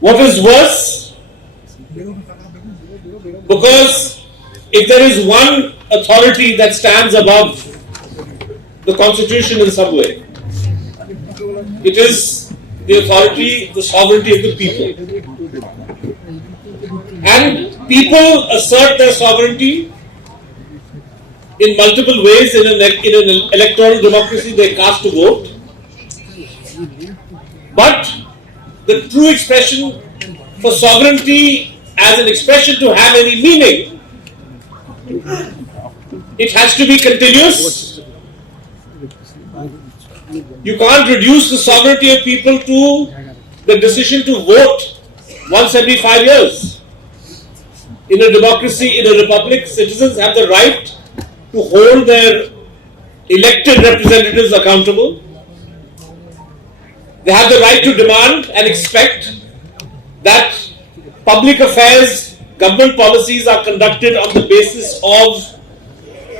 What is worse? Because if there is one authority that stands above the constitution in some way, it is the authority, the sovereignty of the people. And people assert their sovereignty in multiple ways. In an electoral democracy, they cast a vote. But the true expression for sovereignty as an expression to have any meaning, it has to be continuous. You can't reduce the sovereignty of people to the decision to vote once every 5 years. In a democracy, in a republic, citizens have the right to hold their elected representatives accountable. They have the right to demand and expect that public affairs, government policies are conducted on the basis of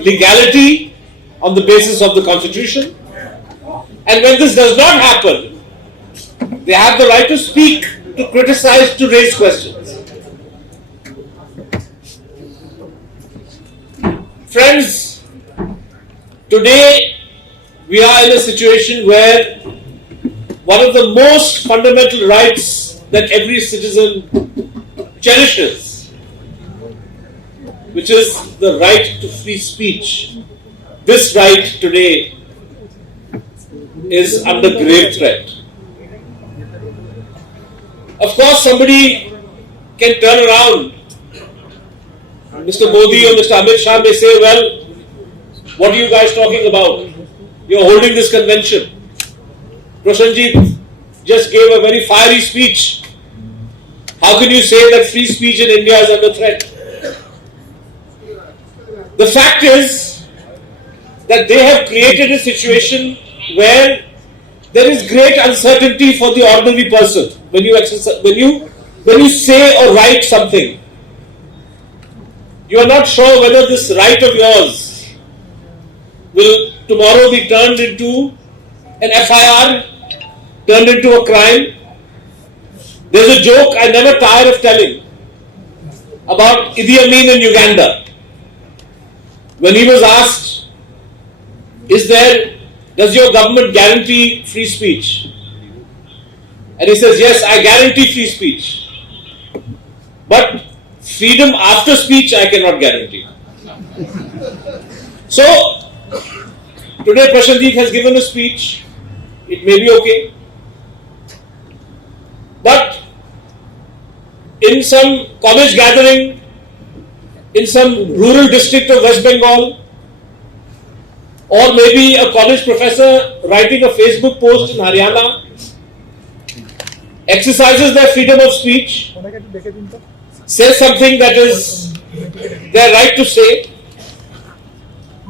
legality, on the basis of the Constitution. And when this does not happen, they have the right to speak, to criticize, to raise questions. Friends, today we are in a situation where one of the most fundamental rights that every citizen cherishes, which is the right to free speech, this right today is under grave threat. Of course, somebody can turn around. Mr. Modi or Mr. Amit Shah may say, well, what are you guys talking about? You're holding this convention. Prashanjit just gave a very fiery speech. How can you say that free speech in India is under threat? The fact is that they have created a situation where there is great uncertainty for the ordinary person when you say or write something. You are not sure whether this right of yours will tomorrow be turned into an FIR, turned into a crime. There's a joke I never tire of telling about Idi Amin in Uganda. When he was asked, does your government guarantee free speech? And he says, yes, I guarantee free speech. But freedom after speech, I cannot guarantee. So, today Prashanjit has given a speech. It may be okay. But in some college gathering, in some rural district of West Bengal, or maybe a college professor writing a Facebook post in Haryana, exercises their freedom of speech, says something that is their right to say,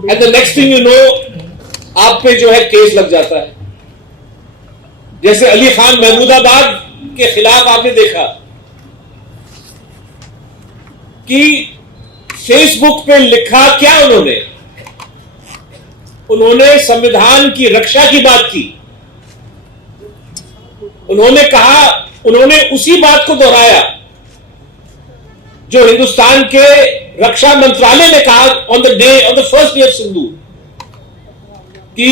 and the next thing you know, आप पे जो है case लग जाता है. जैसे अली खान महमूदाबाद के खिलाफ आपने देखा कि फेसबुक पे लिखा क्या उन्होंने संविधान की रक्षा की बात की. उन्होंने उसी बात को दोहराया जो हिंदुस्तान के रक्षा मंत्रालय ने कहा on the first day of Sindoor कि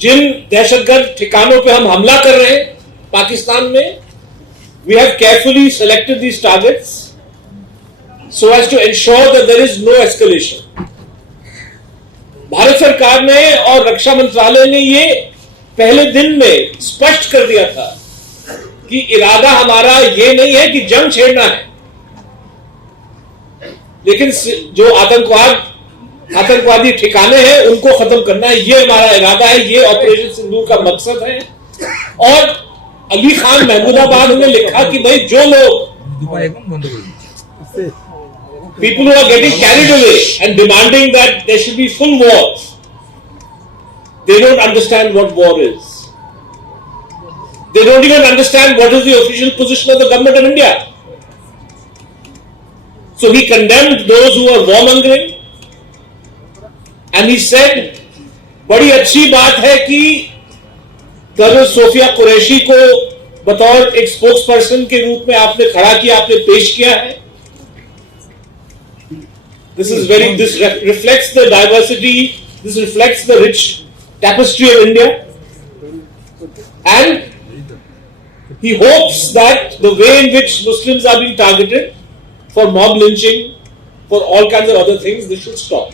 जिन दहशतगर्द ठिकानों पे हम हमला कर रहे हैं पाकिस्तान में, we have carefully selected these targets so as to ensure that there is no escalation. Bharat सरकार ने और रक्षा मंत्रालय ने ये पहले दिन में स्पष्ट कर दिया था कि इरादा हमारा ये नहीं है कि जंग छेड़ना है, लेकिन जो आतंकवादी ठिकाने हैं उनको खत्म करना है, ये हमारा इरादा है, ये ऑपरेशन सिंदूर का मकसद है. और अली खान महमूदाबाद ने लिखा कि भाई जो लोग people who are getting carried away and demanding that there should be full war, they don't understand what war is. They don't even understand what is the official position of the government of India. So he condemned those who are warmongering, and he said, बड़ी अच्छी बात है कि colonel Sophia Qureshi को बतौर एक spokes person के रूप में आपने खड़ा किया, आपने पेश किया है. This reflects the diversity, this reflects the rich tapestry of India, and he hopes that the way in which Muslims are being targeted for mob lynching, for all kinds of other things, this should stop.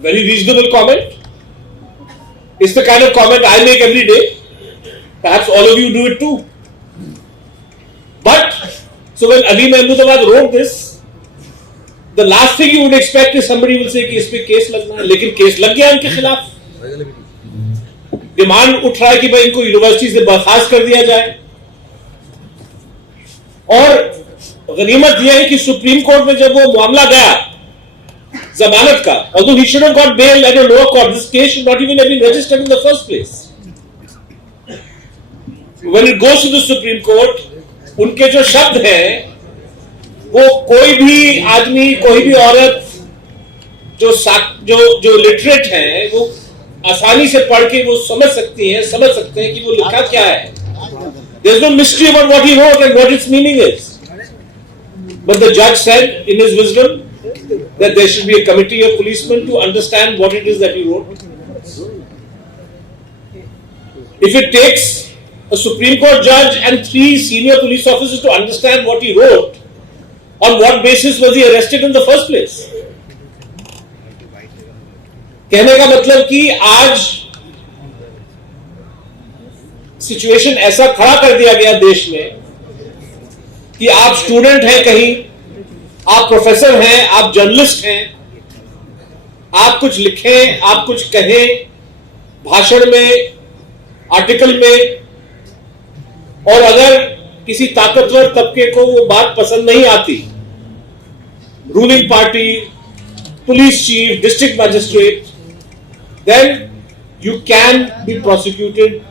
Very reasonable comment. It's the kind of comment I make every day. Perhaps all of you do it too. But, so when Ali Mahmoodabad wrote this, the last thing you would expect is somebody will say कि इस पे case लगना है, लेकिन case लग गया इनके खिलाफ. डिमांड उठ रहा है कि भाई इनको यूनिवर्सिटी से बर्खास्त कर दिया जाए. और गनीमत यह है कि सुप्रीम कोर्ट में जब वो मामला गया जमानत का, although he should have got bail at a lower court, this case should not even have been registered in the first place. When it goes to the Supreme Court, उनके जो शब्द हैं वो कोई भी आदमी, कोई भी औरत जो लिटरेट हैं वो आसानी से पढ़ के वो समझ सकते हैं कि वो लिखा क्या है. There is no mystery about what he wrote and what its meaning is. But the judge said in his wisdom that there should be a committee of policemen to understand what it is that he wrote. If it takes a Supreme Court judge and 3 senior police officers to understand what he wrote, on what basis was he arrested in the first place? कहने का मतलब कि आज situation ऐसा खड़ा कर दिया गया देश में कि आप स्टूडेंट हैं कहीं, आप प्रोफेसर हैं, आप जर्नलिस्ट हैं, आप कुछ लिखें, आप कुछ कहें भाषण में, आर्टिकल में, और अगर किसी ताकतवर तबके को वो बात पसंद नहीं आती, ruling party, police chief, district magistrate, then you can be prosecuted,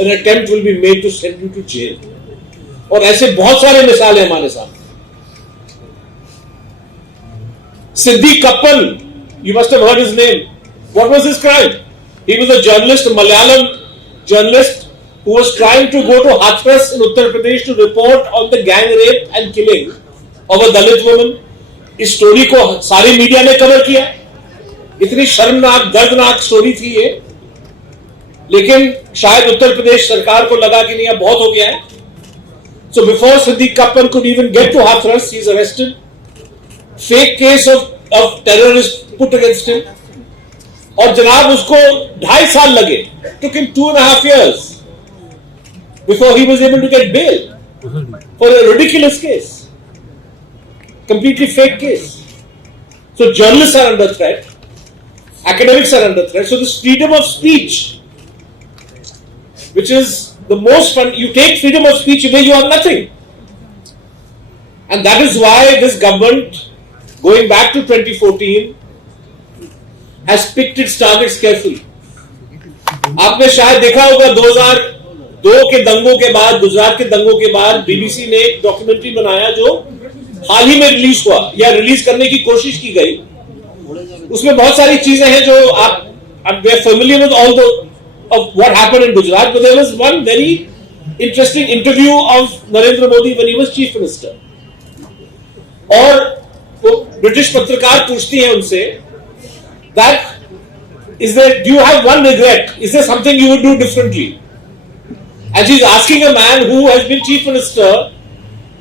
an attempt will be made to send you to jail. और ऐसे बहुत सारे मिसाल हैं हमारे साथ. Siddiq Kappan, you must have heard his name. What was his crime? He was a journalist, a Malayalam journalist who was trying to go to Hathras in Uttar Pradesh to report on the gang rape and killing of a Dalit woman. इस story को सारी media ने cover किया. इतनी शर्मनाक, दर्दनाक story थी ये, लेकिन शायद उत्तर प्रदेश सरकार को लगा कि नहीं अब बहुत हो गया है. So before Siddiq Kappan could even get to Hathras, he is arrested. Fake case of terror is put against him. और जनाब उसको 2.5 साल लगे. Took him 2.5 years before he was able to get bail for a ridiculous case, completely fake case. So journalists are under threat, academics are under threat. So this freedom of speech, which is the most fun, you take freedom of speech away, you have nothing. And that is why this government, going back to 2014, has picked its targets carefully. आपने शायद देखा होगा 2002 के दंगों के बाद, गुजरात के दंगों के बाद बीबीसी ने एक डॉक्यूमेंट्री बनाया जो हाल ही में रिलीज हुआ या रिलीज करने की कोशिश की गई. उसमें बहुत सारी चीजें हैं जो आप वे familiar with all of what happened in Gujarat, but there was one very interesting interview of Narendra Modi when he was chief minister. और वो ब्रिटिश पत्रकार पूछती हैं उनसे that do you have one regret? Is there something you would do differently? And she's asking a man who has been chief minister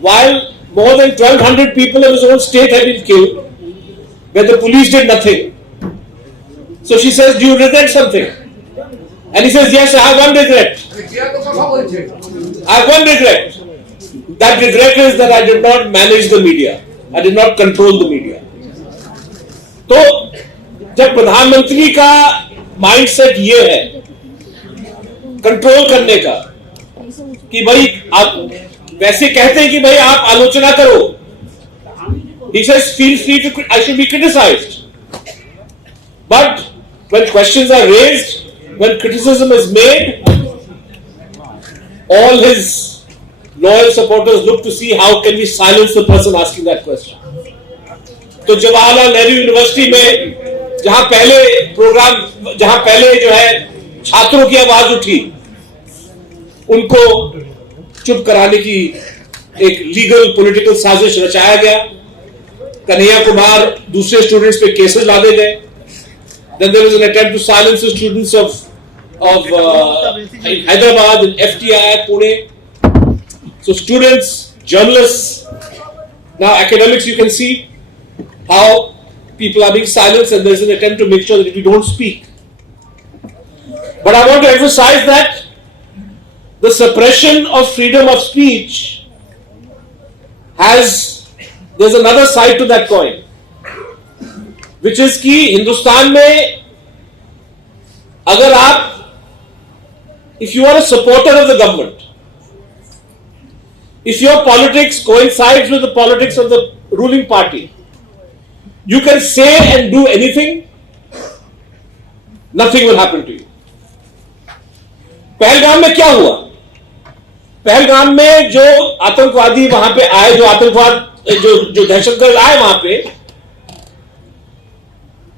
while more than 1,200 people of his own state have been killed, where the police did nothing. So she says, do you regret something? And he says, yes, I have one regret. I have one regret. That regret is that I did not manage the media. I did not control the media. तो जब प्रधानमंत्री का mindset ये है control करने का कि भाई आप वैसे कहते हैं कि भाई आप आलोचना करो. He says, feel free to, I should be criticized. But when questions are raised, when criticism is made, all his loyal supporters look to see how can we silence the person asking that question. तो Jawaharlal Nehru university में जहां पहले जो है छात्रों की आवाज उठी, उनको चुप कराने की एक लीगल पॉलिटिकल साजिश रचाया गया। कन्हैया कुमार दूसरे स्टूडेंट्स पे केसेस लादे गए। Then there was an attempt to silence the students of Hyderabad and FTI, Pune. So students, journalists, now academics, you can see how people are being silenced, and there's an attempt to make sure that we don't speak. But I want to emphasize that the suppression of freedom of speech there's another side to that coin, which is कि हिंदुस्तान में अगर आप, if you are a supporter of the government, if your politics coincides with the politics of the ruling party, you can say and do anything, nothing will happen to you. Pahalgam में क्या हुआ? पहलगाम में जो आतंकवादी वहां पे आए, जो आतंकवाद जो दहशतगर्द आए वहां पे,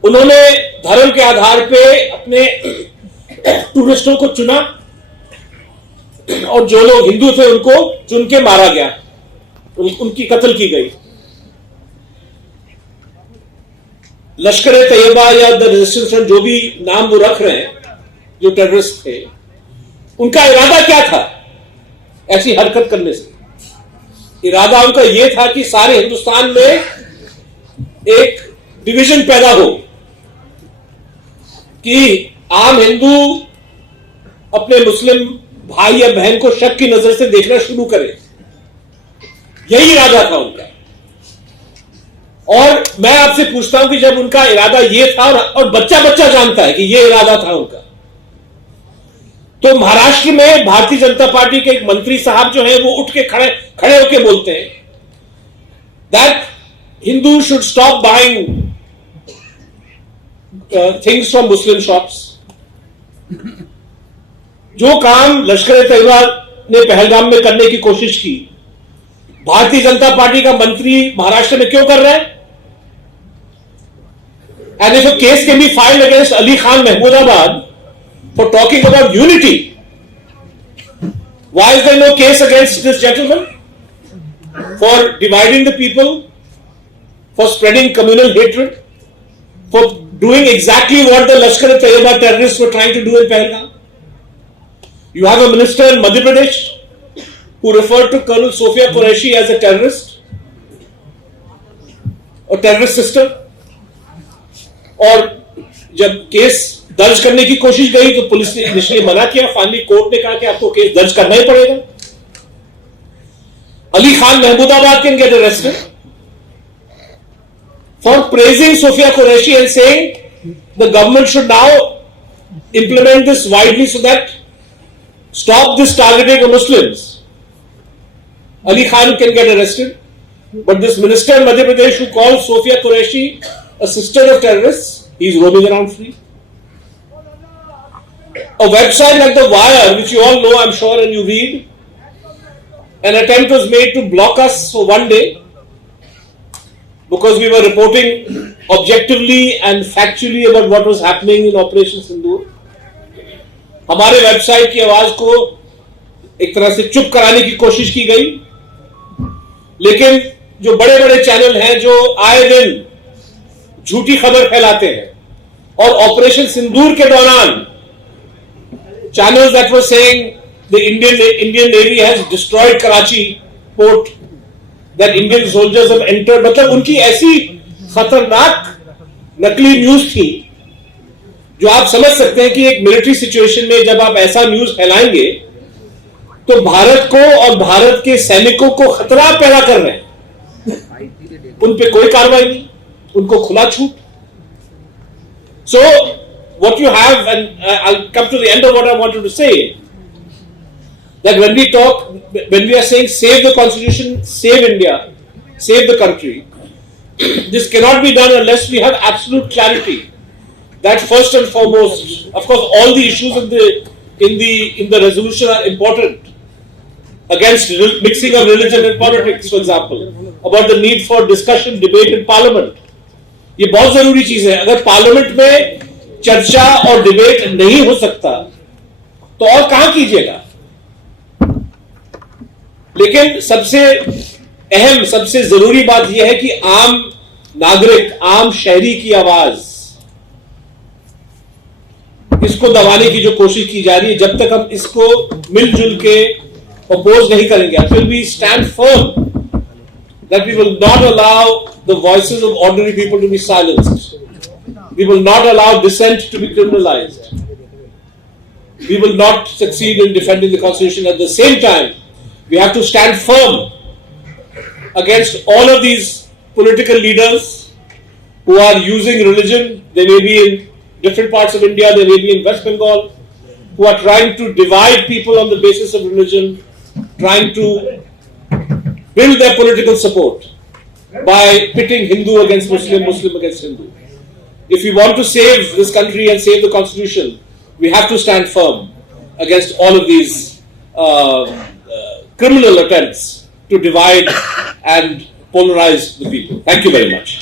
उन्होंने धर्म के आधार पे अपने टूरिस्टों को चुना और जो लोग हिंदू थे उनको चुन के मारा गया, उनकी कत्ल की गई। लश्कर तैयबा या द रेजिस्टेंस फ्रंट, जो भी नाम वो रख रहे हैं, जो टेररिस्ट थे, उनका इरादा क्या था ऐसी हरकत करने से? इरादा उनका यह था कि सारे हिंदुस्तान में एक डिवीजन पैदा हो, कि आम हिंदू अपने मुस्लिम भाई या बहन को शक की नजर से देखना शुरू करे। यही इरादा था उनका। और मैं आपसे पूछता हूं कि जब उनका इरादा यह था, और बच्चा बच्चा जानता है कि यह इरादा था उनका, तो महाराष्ट्र में भारतीय जनता पार्टी के एक मंत्री साहब जो है वो उठ के खड़े होके बोलते हैं that Hindu should stop buying things from Muslim shops. जो काम लश्कर तैयबा ने पहलगाम में करने की कोशिश की, भारतीय जनता पार्टी का मंत्री महाराष्ट्र में क्यों कर रहा है? And if a case can be filed against Ali Khan Mahmudabad for talking about unity, why is there no case against this gentleman for dividing the people, for spreading communal hatred, for doing exactly what the Lashkar-e-Taiba terrorists were trying to do in Pahalgam? You have a minister in Madhya Pradesh who referred to Colonel Sofia Qureshi as a terrorist or terrorist sister, और जब case दर्ज करने की कोशिश गई तो police ने initially मना किया, फाइनली कोर्ट ने कहा कि आपको केस दर्ज करना ही पड़ेगा। Ali Khan Mahmudabad can get arrested for praising Sofiya Qureshi and saying the government should now implement this widely so that stop this targeting of Muslims. Ali Khan can get arrested, but this minister in Madhya Pradesh who called Sofiya Qureshi a sister of terrorist, he is roaming around free. A website like The Wire, which you all know, I'm sure, and you read, an attempt was made to block us for one day because we were reporting objectively and factually about what was happening in Operation Sindoor. हमारे website की आवाज को एक तरह से चुप कराने की कोशिश की गई, लेकिन जो बड़े बड़े चैनल हैं जो आए दिन झूठी खबर फैलाते हैं, और ऑपरेशन सिंदूर के दौरान channels that were saying the Indian Navy has destroyed Karachi port, that Indian soldiers have entered, मतलब उनकी ऐसी खतरनाक नकली न्यूज थी जो आप समझ सकते हैं कि एक मिलिट्री सिचुएशन में जब आप ऐसा न्यूज फैलाएंगे तो भारत को और भारत के सैनिकों को खतरा पैदा कर रहे हैं। उन पे कोई कार्रवाई नहीं, उनको खुला छूट। So what you have, and I'll come to the end of what I wanted to say, that when we talk, when we are saying save the constitution, save India, save the country, this cannot be done unless we have absolute clarity that first and foremost, of course, all the issues in the resolution are important, against mixing of religion and politics, for example, about the need for discussion, debate in parliament. ये बहुत जरूरी चीज है। अगर parliament में चर्चा और debate नहीं हो सकता तो और कहां कीजिएगा? लेकिन सबसे अहम, सबसे जरूरी बात यह है कि आम नागरिक, आम शहरी की आवाज, इसको दबाने की जो कोशिश की जा रही है, जब तक हम इसको मिलजुल के अपोज नहीं करेंगे, until we stand firm that we will not allow the voices of ordinary people to be silenced, we will not allow dissent to be criminalized, we will not succeed in defending the Constitution. At the same time, we have to stand firm against all of these political leaders who are using religion. They may be in different parts of India, they may be in West Bengal, who are trying to divide people on the basis of religion, trying to build their political support by pitting Hindu against Muslim, Muslim against Hindu. If we want to save this country and save the Constitution, we have to stand firm against all of these criminal attempts to divide and polarize the people. Thank you very much.